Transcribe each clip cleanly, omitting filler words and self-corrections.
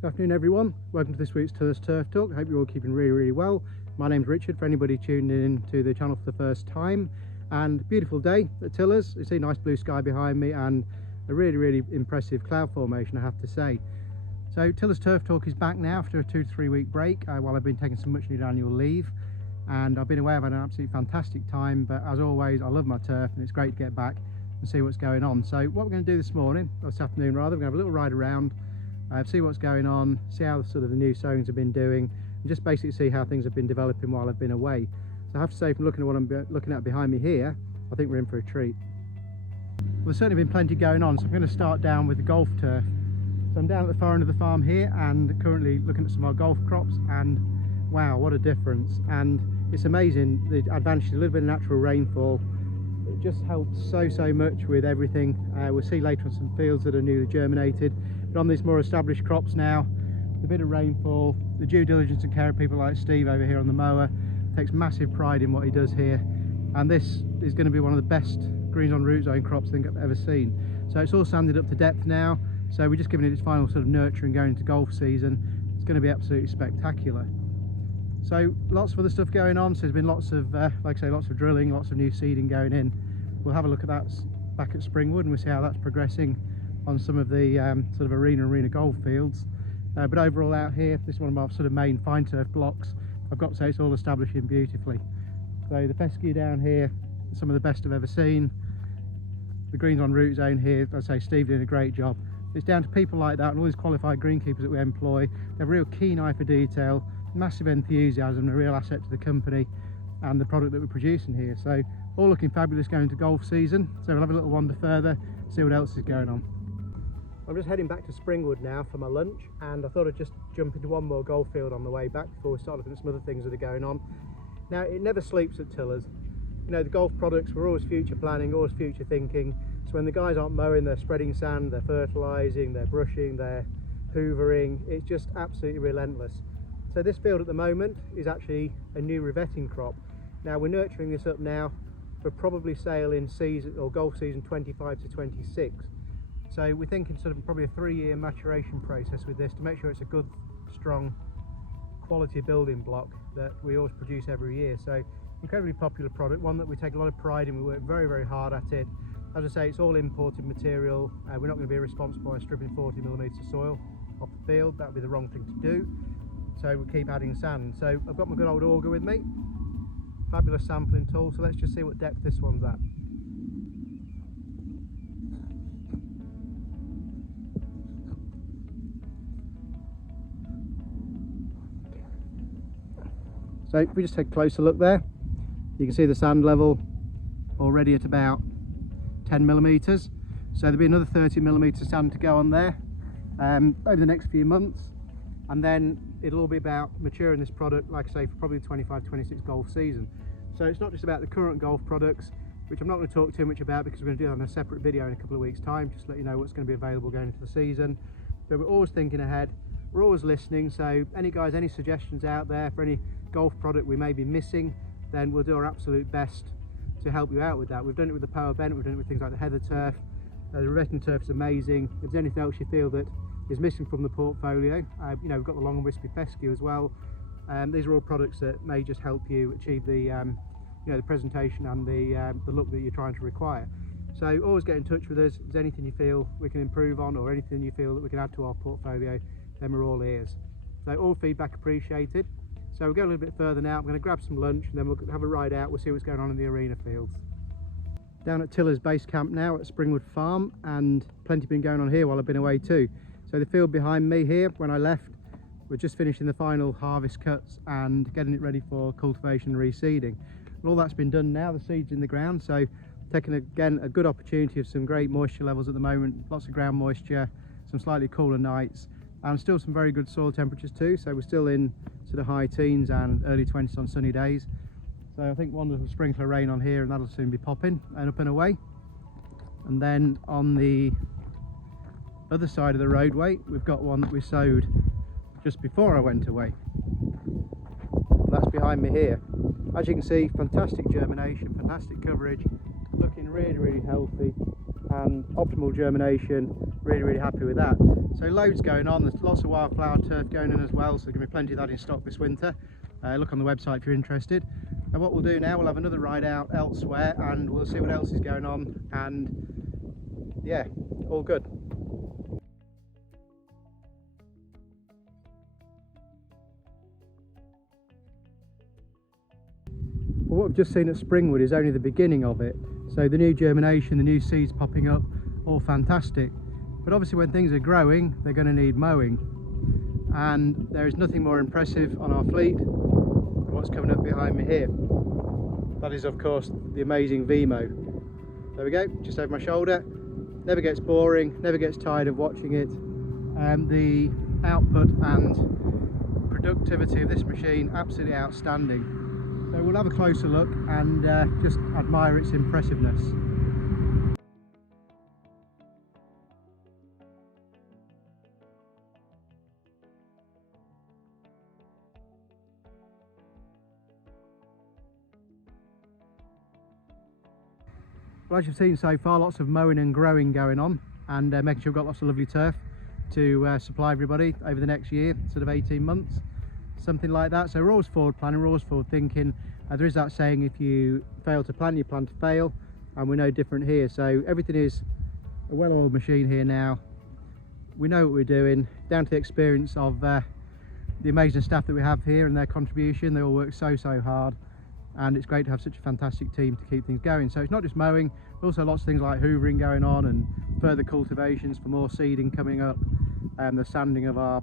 Good afternoon everyone, welcome to this week's Tillers Turf Talk. I hope you're all keeping really well. My name's Richard, for anybody tuning in to the channel for the first time. And beautiful day at Tillers. You see a nice blue sky behind me and a really impressive cloud formation, I have to say. So Tillers Turf Talk is back now after a 2 to 3 week break while I've been taking some much needed annual leave. And I've been away, I've had an absolutely fantastic time, but as always I love my turf and it's great to get back and see what's going on. So what we're going to do this morning, or this afternoon rather, we're going to have a little ride around, see what's going on, see how sort of the new sowings have been doing, and just basically see how things have been developing while I've been away. So I have to say, from looking at what I'm looking at behind me here, I think we're in for a treat. Well, there's certainly been plenty going on, so I'm going to start down with the golf turf. So I'm down at the far end of the farm here and currently looking at some of our golf crops, and wow, what a difference. And it's amazing the advantage, a little bit of natural rainfall. It just helps so much with everything. We'll see later on some fields that are newly germinated, but on these more established crops now, the bit of rainfall, the due diligence and care of people like Steve over here on the mower, takes massive pride in what he does here. And this is going to be one of the best greens on root zone crops I think I've ever seen. So it's all sanded up to depth now, so we're just giving it its final sort of nurturing going into golf season. It's going to be absolutely spectacular. So lots of other stuff going on, so there's been lots of like I say, lots of drilling, lots of new seeding going in. We'll have a look at that back at Springwood and we'll see how that's progressing on some of the sort of arena golf fields. But overall out here, this is one of my sort of main fine turf blocks. I've got to say it's all establishing beautifully. So the fescue down here, some of the best I've ever seen. The greens on root zone here, as I say, Steve doing a great job. It's down to people like that and all these qualified greenkeepers that we employ. They have a real keen eye for detail, massive enthusiasm, a real asset to the company and the product that we're producing here. So all looking fabulous going into golf season. So we'll have a little wander further, see what else is going on. I'm just heading back to Springwood now for my lunch, and I thought I'd just jump into one more golf field on the way back before we start looking at some other things that are going on. Now, it never sleeps at Tillers. You know, the golf products, we're always future planning, always future thinking. So when the guys aren't mowing, they're spreading sand, they're fertilising, they're brushing, they're hoovering. It's just absolutely relentless. So this field at the moment is actually a new revetting crop. Now we're nurturing this up now for probably sale in season or golf season 25 to 26. So we're thinking sort of probably a 3-year maturation process with this to make sure it's a good, strong, quality building block that we always produce every year. So incredibly popular product, one that we take a lot of pride in. We work very hard at it. As I say, it's all imported material. We're not going to be responsible by stripping 40mm soil off the field. That would be the wrong thing to do. So we'll keep adding sand. So I've got my good old auger with me, fabulous sampling tool. So let's just see what depth this one's at. So if we just take a closer look there, you can see the sand level already at about 10mm. So there'll be another 30mm sand to go on there over the next few months, and then it'll all be about maturing this product, like I say, for probably the 25-26 golf season. So it's not just about the current golf products, which I'm not going to talk too much about because we're going to do that on a separate video in a couple of weeks' time, just to let you know what's going to be available going into the season. But we're always thinking ahead, we're always listening. So any guys, any suggestions out there for any golf product we may be missing, then we'll do our absolute best to help you out with that. We've done it with the power bent, we've done it with things like the heather turf. The revetting turf is amazing. If there's anything else you feel that is missing from the portfolio, you know, we've got the long and wispy fescue as well. These are all products that may just help you achieve the you know, the presentation and the look that you're trying to require. So always get in touch with us. If there's anything you feel we can improve on or anything you feel that we can add to our portfolio, then we're all ears. So all feedback appreciated. So we'll go a little bit further now. I'm going to grab some lunch and then we'll have a ride out. We'll see what's going on in the arena fields. Down at Tillers base camp now at Springwood Farm, and plenty been going on here while I've been away too. So the field behind me here, when I left, we're just finishing the final harvest cuts and getting it ready for cultivation and reseeding. And all that's been done now, the seed's in the ground, so taking again a good opportunity of some great moisture levels at the moment, lots of ground moisture, some slightly cooler nights, and still some very good soil temperatures too. So we're still in sort of high teens and early 20s on sunny days. So I think one little sprinkler rain on here and that'll soon be popping and up and away. And then on the other side of the roadway, we've got one that we sowed just before I went away. That's behind me here. As you can see, fantastic germination, fantastic coverage, looking really healthy. and optimal germination. Really happy with that. So loads going on. There's lots of wildflower turf going in as well, so there's going to be plenty of that in stock this winter. Look on the website if you're interested. And what we'll do now, we'll have another ride out elsewhere and we'll see what else is going on, and yeah, all good. Well, what we've just seen at Springwood is only the beginning of it. So the new germination, the new seeds popping up, all fantastic. But obviously when things are growing, they're going to need mowing. And there is nothing more impressive on our fleet than what's coming up behind me here. That is of course the amazing Vimo. There we go, just over my shoulder. Never gets boring, never gets tired of watching it. The output and productivity of this machine, absolutely outstanding. So we'll have a closer look and just admire its impressiveness. Well, as you've seen so far, lots of mowing and growing going on, and making sure we've got lots of lovely turf to supply everybody over the next year, sort of 18 months. Something like that. So we're always forward planning, we're always forward thinking. There is that saying, if you fail to plan, you plan to fail, and we're no different here. So everything is a well-oiled machine here now. We know what we're doing, down to the experience of the amazing staff that we have here and their contribution. They all work so hard, and it's great to have such a fantastic team to keep things going. So it's not just mowing, but also lots of things like hoovering going on, and further cultivations for more seeding coming up, and the sanding of our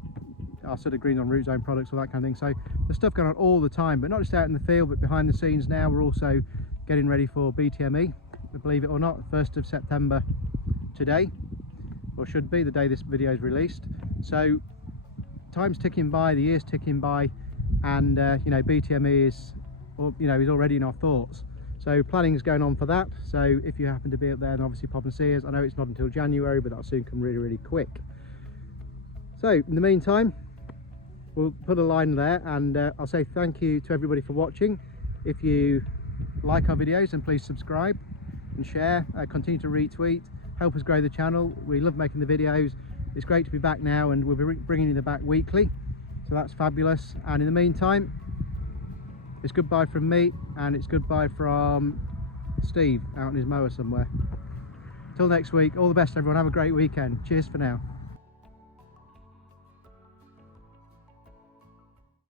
sort of green on root zone products, all that kind of thing. So there's stuff going on all the time, but not just out in the field, but behind the scenes now. We're also getting ready for BTME, believe it or not, 1st of September today, or should be the day this video is released. So time's ticking by, the year's ticking by, and you know, BTME is, is already in our thoughts. So planning is going on for that. So if you happen to be up there, then obviously pop and see us. I know it's not until January, but that'll soon come really quick. So in the meantime, we'll put a line there, and I'll say thank you to everybody for watching. If you like our videos, then please subscribe and share, continue to retweet, help us grow the channel. We love making the videos. It's great to be back now, and we'll be bringing you back weekly, so that's fabulous. And in the meantime, it's goodbye from me, and it's goodbye from Steve out in his mower somewhere. Till next week, all the best everyone, have a great weekend. Cheers for now.